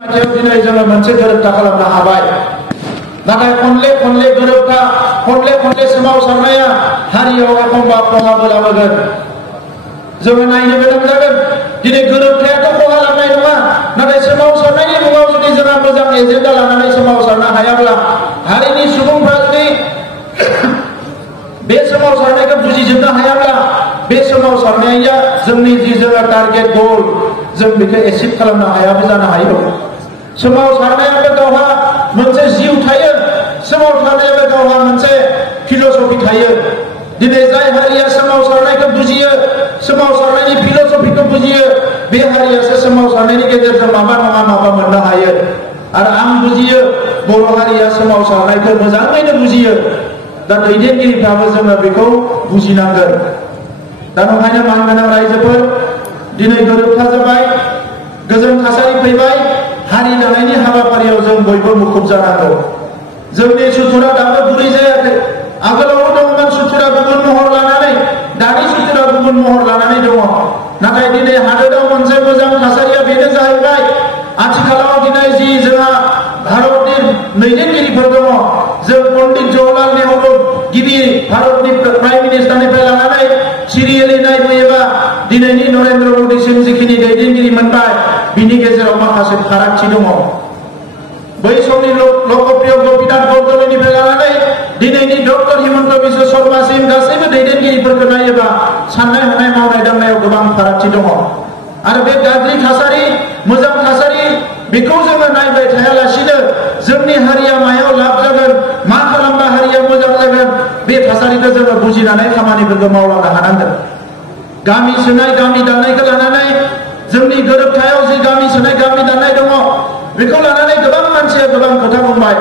दिनै जोङो मोनसे गोरोबथा खालामनो हाबाय नाथाय खनले गोरोबथा खनले सोमावसारनाया हारियाव एखनबा खहाबो लाबोगोन जोङो नायनो गोनां जागोन दिनै गोरोबथायाथ' खहा लाबोनाय नङा नाथाय सोमावसारनायनि मुङाव जुदि जोंहा मोजां एजेन्डा लानानै सोमावसारनो हायाब्ला हारिनि सुबुंफ्रा जुदि बे सोमावसारनायखौ बुजिजोबनो हायाब्ला बे सोमावसारनाया जोंनि जि जोङो टारगेट गल जों बेखौ एचिभ खालामनो हायाबो जानो हायो सोमावसारनायाबो गावहा मोनसे जिउ थायो सोमावसारनायाबो गावहा मोनसे फिलसफि थायो दिनै जाय हारिया सोमावसारनायखौ बुजियो सोमावसारनायनि फिलसफिखौ बुजियो बे हारियासो सोमावसारनायनि गेजेरजों माबा नङा माबा मोननो हायो आरो आं बुजियो बर' हारिया सोमावसारनायखौ मोजाङैनो बुजियो दा दैदेनगिरिफ्राबो जोङो बेखौ बुजिनांगोन दा नंखायनो मानगोनां रायजोफोर दिनै गोरोबथा जाबाय गोजोन थासारि फैबाय हारि दानायनि हाबाफारियाव जों बयबो मुखुब जानांगौ जोंनि सुथुरा दाबो गुरै जायाखै आगोलावबो दंमोन सुथुरा गुबुन महर लानानै दानि सुथुरा गुबुन महर लानानै दङ नाथाय दिनै हादोराव मोनसे मोजां थासारिया बेनो जाहैबाय आथिखालाव दिनै जि जोंहा भारतनि दैदेनगिरिफोर दङ जों पन्डित जवाहरलाल नेहरू गिबि भारतनि प्राइम मिनिस्टारनिफ्राय लानानै सिरियेलि नायबोयोबा दिनैनि नरेन्द्र मोदीसिम जिखिनि दैदेनगिरि मोनबाय बिनि गेजेराव माखासे फारागथि दङ बै समनि लोकप्रिय गोपीनाथ बरदलैनिफ्राय लानानै दिनैनि डक्टर हिमन्त बिश्व शर्मासिम गासैबो दैदेनगिरिफोरखौ नायोबा साननाय हनाय मावनाय दांनायाव गोबां फारागथि दङ आरो बे गाज्रि थासारि मोजां थासारि बेखौ जोङो नायबाय थायालासिनो जोंनि हारिया मायाव लाब जागोन मा खालामबा हारिया मोजां जागोन बे थासारिखौ जोङो बुजिनानै खामानिफोरखौ मावलांनो हानांगोन गामि सोनाय गामि दानायखौ लानानै जोंनि गोरोबथायाव जि गामि सोनाय गामि दानाय दङ बेखौ लानानै गोबां मानसिया गोबां खोथा बुंबाय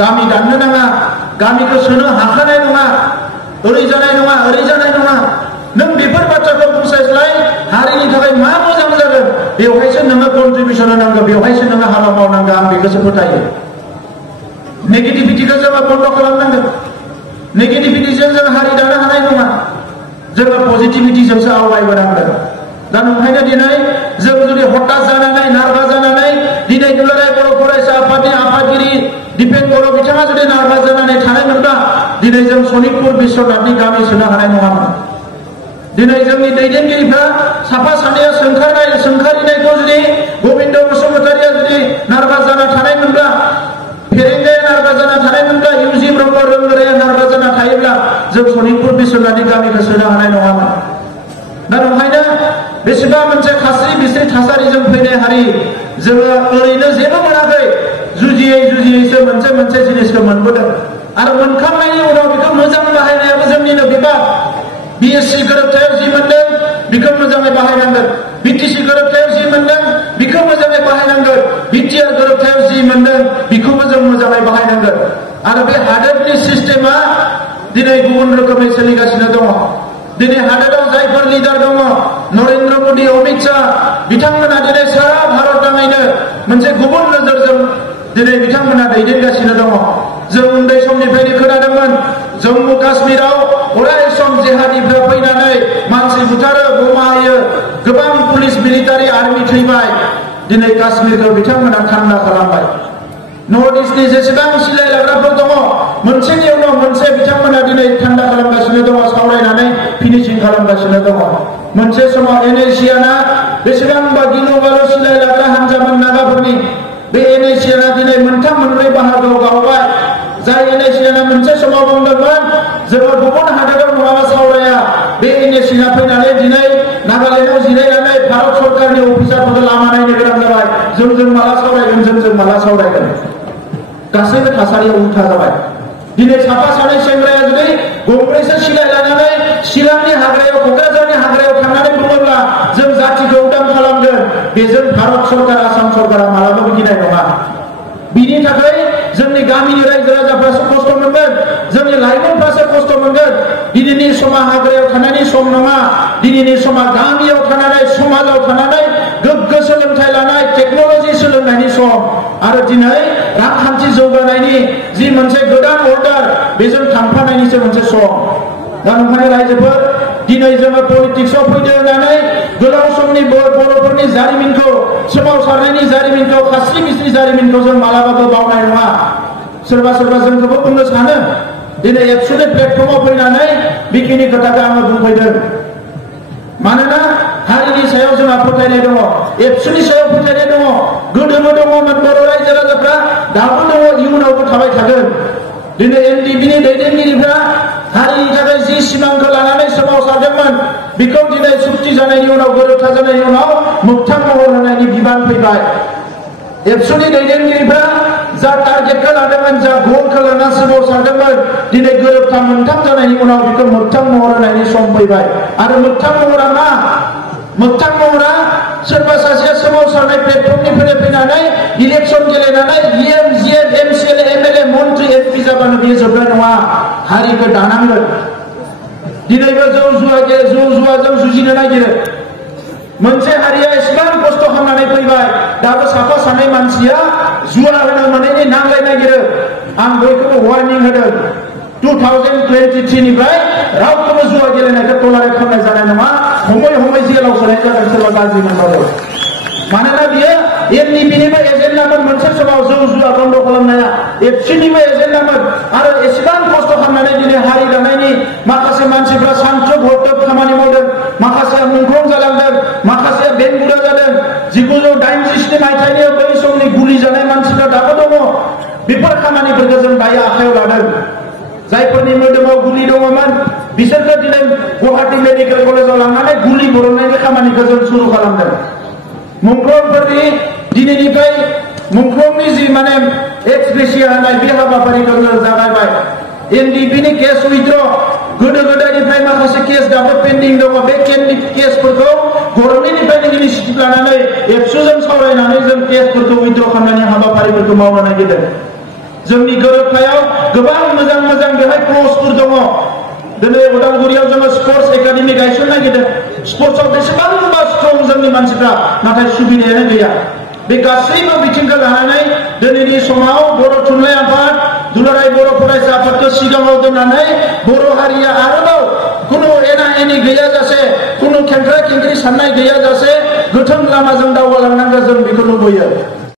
गामि दाननो नाङा गामिखौ सोनो हाखानाय नङा ओरै जानाय नङा ओरै जानाय नङा नों बेफोर बाथ्राखौ बुंसायस्लाय हारिनि थाखाय मा मोजां जागोन बेवहायसो नोङो कन्ट्रिबिउसन होनांगौ बेवहायसो नोङो हाबा मावनांगौ आं बेखौसो फोथायो नेगेटिभिटिखौ जोङो बन्द खालामनांगोन नेगेटिभिटिजों जों हारि दानो हानाय नङा जोङो पजिटिभिटिजोंसो आवगायबोनांगोन दा नंखायनो दिनै जों जुदि हठात जानानै नार्भास जानानै दिनै दुलाराय बर' फरायसा आफादनि आफादगिरि दिपेन बर' बिथाङा जुदि नार्भास जानानै थानायमोनब्ला दिनै जों सनितपुर बिश्वनाथनि गामि सोनो हानाय नङामोन दिनै जोंनि दैदेनगिरिफ्रा साफा सानैया सोंखारिनायखौ जुदि गबिन्द बसुमतारिया जुदि नार्भास जाना थानायमोनब्ला फेरेंगाया नार्भास जाना थानायमोनब्ला इउजि ब्रह्म रोंगोराया नार्भास जाना थायोब्ला जों सनितपुर बिश्वनाथनि गामिखौ सोनो हानाय नङामोन दा नंखायनो बेसेबा मोनसे खास्रि बिस्रि थासारिजों फैनाय हारि जोङो ओरैनो जेबो मोनाखै जुजियैसो मोनसे जिनिसखौ मोनबोदों आरो मोनखांनायनि उनाव बेखौ मोजां बाहायनायाबो जोंनिनो बिबान बिएससि गोरोबथायाव जि मोनदों बेखौ मोजाङै बाहायनांगोन बिटिसि गोरोबथायाव जि मोनदों बेखौ मोजाङै बाहायनांगोन बिटिआर गोरोबथायाव जि मोनदों बेखौबो जों मोजाङै बाहायनांगोन आरो बे हादोरनि सिस्टेमा दिनै गुबुन रोखोमै सोलिगासिनो दङ दिनै हादोराव जायफोर लिडार दङ नरेन्द्र मोदी अमित शाह बिथांमोना दिनै सारा भारत नाङैनो मोनसे गुबुन नोजोरजों दिनै बिथांमोना दैदेनगासिनो दङ जों उन्दै समनिफ्रायनो खोनादोंमोन जम्मु काश्मीराव अराय सम जिहादिफ्रा फैनानै मानसि बुथारो बमा होयो गोबां पुलिस मिलिटारि आर्मि थैबाय दिनै काश्मीरखौ बिथांमोना थान्दा खालामबाय नर्थ इस्टनि जेसेबां सिलाय लाग्राफोर दङ मोनसेनि उनाव मोनसे बिथांमोना दिनै थान्दा खालामगासिनो दङ सावरायनानै फिनिशिं खालामगासिनो दङ मोनसे समाव एनएसियाना बेसेबांबा गिलु बालु सिलाय लाग्रा हान्जामोन नागाफोरनि बे एनएसियाना दिनै मोनथाम मोनब्रै बाहागोआव गावबाय जाय एनएसियाना मोनसे समाव बुंदोंमोन जोङो गुबुन हादोराव नङाबा सावराया बे एनएसिया फैनानै दिनै नागालेण्डआव जिरायनानै भारत सरकारनि अफिसारफोरखौ लामा नायनो गोनां जाबाय जों माला सावरायगोन जों माला सावरायगोन गासैबो थासारिया उल्था जाबाय दिनै साफा सानै सेंग्राया जुदि गंब्रैसो सिलाय लानानै चिरांनि हाग्रायाव क'क्राझारनि हाग्रायाव थांनानै बुङोब्ला जों जाथिखौ उदां खालामगोन बेजों भारत सरकार आसाम सरकारा मालाबाबो गिनाय नङा बिनि थाखाय जोंनि गामिनि रायजो राजाफ्रासो खस्थ' मोनगोन जोंनि लाइमोनफ्रासो खस्थ' मोनगोन दिनैनि समा हाग्रायाव थानायनि सम नङा दिनैनि समा गामियाव थानानै समाजाव थानानै गोग्गो सोलोंथाइ लानाय टेक्न'लजि सोलोंनायनि सम आरो दिनै रांखान्थि जौगानायनि जि मोनसे गोदान अर्डार बेजों थांफानायनिसो मोनसे सम दा नंखायनो रायजोफोर दिनै जोङो पलिटिक्सआव फैदो होननानै गोलाव समनि बर'फोरनि जारिमिनखौ सोमावसारनायनि जारिमिनखौ खास्रि बिस्रि जारिमिनखौ जों मालाबाबो बावनाय नङा। सोरबा सोरबा जोंखौबो बुंनो सानो दिनै एबसुनि प्लेटफर्माव फैनानै बेखिनि खोथाखौ आङो बुंफैदों। मानोना हारिनि सायाव जोंहा फोथायनाय दङ, एबसुनि सायाव फोथायनाय दङ। गोदोबो दङमोन बर' रायजो राजाफ्रा, दाबो दङ, इयुनावबो थाबाय थागोन। दिनै एनडिएफबिनि दैदेनगिरिफ्रा हारिनि थाखाय जि सिमांखौ लानानै सोमावसारदोंमोन बेखौ दिनै सुक्ति जानायनि उनाव गोरोबथा जानायनि उनाव मोगथां महर होनायनि बिबान फैबाय। एबसुनि दैदेनगिरिफ्रा जा टारगेटखौ लादोंमोन, जा गोलखौ लाना सोमावसारदोंमोन, दिनै गोरोबथा मोगथां जानायनि उनाव बेखौ मोगथां महर होनायनि सम फैबाय। आरो मोगथां महरा मा? मोगथां महरा सोरबा सासेया सोमावसारनाय प्लेटफर्मनिफ्राय फैनानै इलेक्सन गेलेनानै इएम जिएम एमसिएलए एमएलए मन्त्रि एमपि जाबानो बेयो जोबनाय नङा। हारिखौ दानांगोन। दिनैबो जौ जुवाजों जुजिनो नागिरो। मोनसे हारिया एसेबां खस्थ' खालामनानै फैबाय, दाबो साफा सानै मानसिया जुवा होनो मोनैनि नांलाय नागिरो। आं बयखौबो वार्निं होदों, 2023 निफ्राय रावखौबो जुवा गेलेनायखौ टलारेट खालामनाय जानाय नङा। हमै जेलाव सोनाय जागोन सोरबा गाज्रि मोनबाबो। मानोना बियो एनडिएफबिनिबो एजेन्डामोन मोनसे समाव जौ जुवा बन्द खालामनाया, एबसुनिबो एजेन्डामोन। आरो एसेबां खस्थ' खालामनानै दिनै हारि दानायनि माखासे मानसिफ्रा सानथ्रब हरथ्रब खामानि मावदों, माखासेया मुंख्लं जालांदों, माखासेया बेंगुरा जादों। 1987 मायथाइनि बै समनि गुलि जानाय मानसिफ्रा दाबो दङ। बेफोर खामानिफोरखौ जों दायो आखायाव लादों। जायफोरनि मोदोमाव गुलि दङमोन बिसोरखौ दिनै गुवाहाटी मेडिकेल कलेजाव लांनानै गुलि बरननायनि खामानिखौ जों सुरु खालामदों। मुंख्लंफोरनि दिनैनिफ्राय मुंख्लंनि जि माने एक्सग्रेसिया होनाय बे हाबाफारिखौ जों जागायबाय। एनडिएफबिनि केस उइथ्र, गोदो गोदायनिफ्राय माखासे केस दाबो पेन्डिं दङ। बे केसफोरखौ गभर्नमेन्टनिफ्रायनो इनिसिएटिभ लानानै एबसुजों सावरायनानै जों केसफोरखौ उइथ्र खालामनायनि हाबाफारिफोरखौ मावनो नागिरदों। जोंनि गोरोबथायाव गोबां मोजां बेवहाय क्लजफोर दङ। दिनै उदालगुरियाव जोङो स्पर्ट्स एकाडेमि गायसननो नागिरदों। स्पर्ट्सआव बेसेबांबा स्ट्रं जोंनि मानसिफ्रा, नाथाय सुबिदायानो गैया। बे गासैबो बिथिंखौ लानानै दिनैनि समाव बर' थुनलाइ आफाद, दुलाराय बर' फरायसा आफादखौ सिगाङाव दोननानै बर' हारिया आरोबाव खुनु एना एनि गैयाजासे, खुनु खेंख्रा खेंख्रि साननाय गैयाजासे गोथों लामाजों दावगालांनांगौ, जों बेखौ लुबैयो।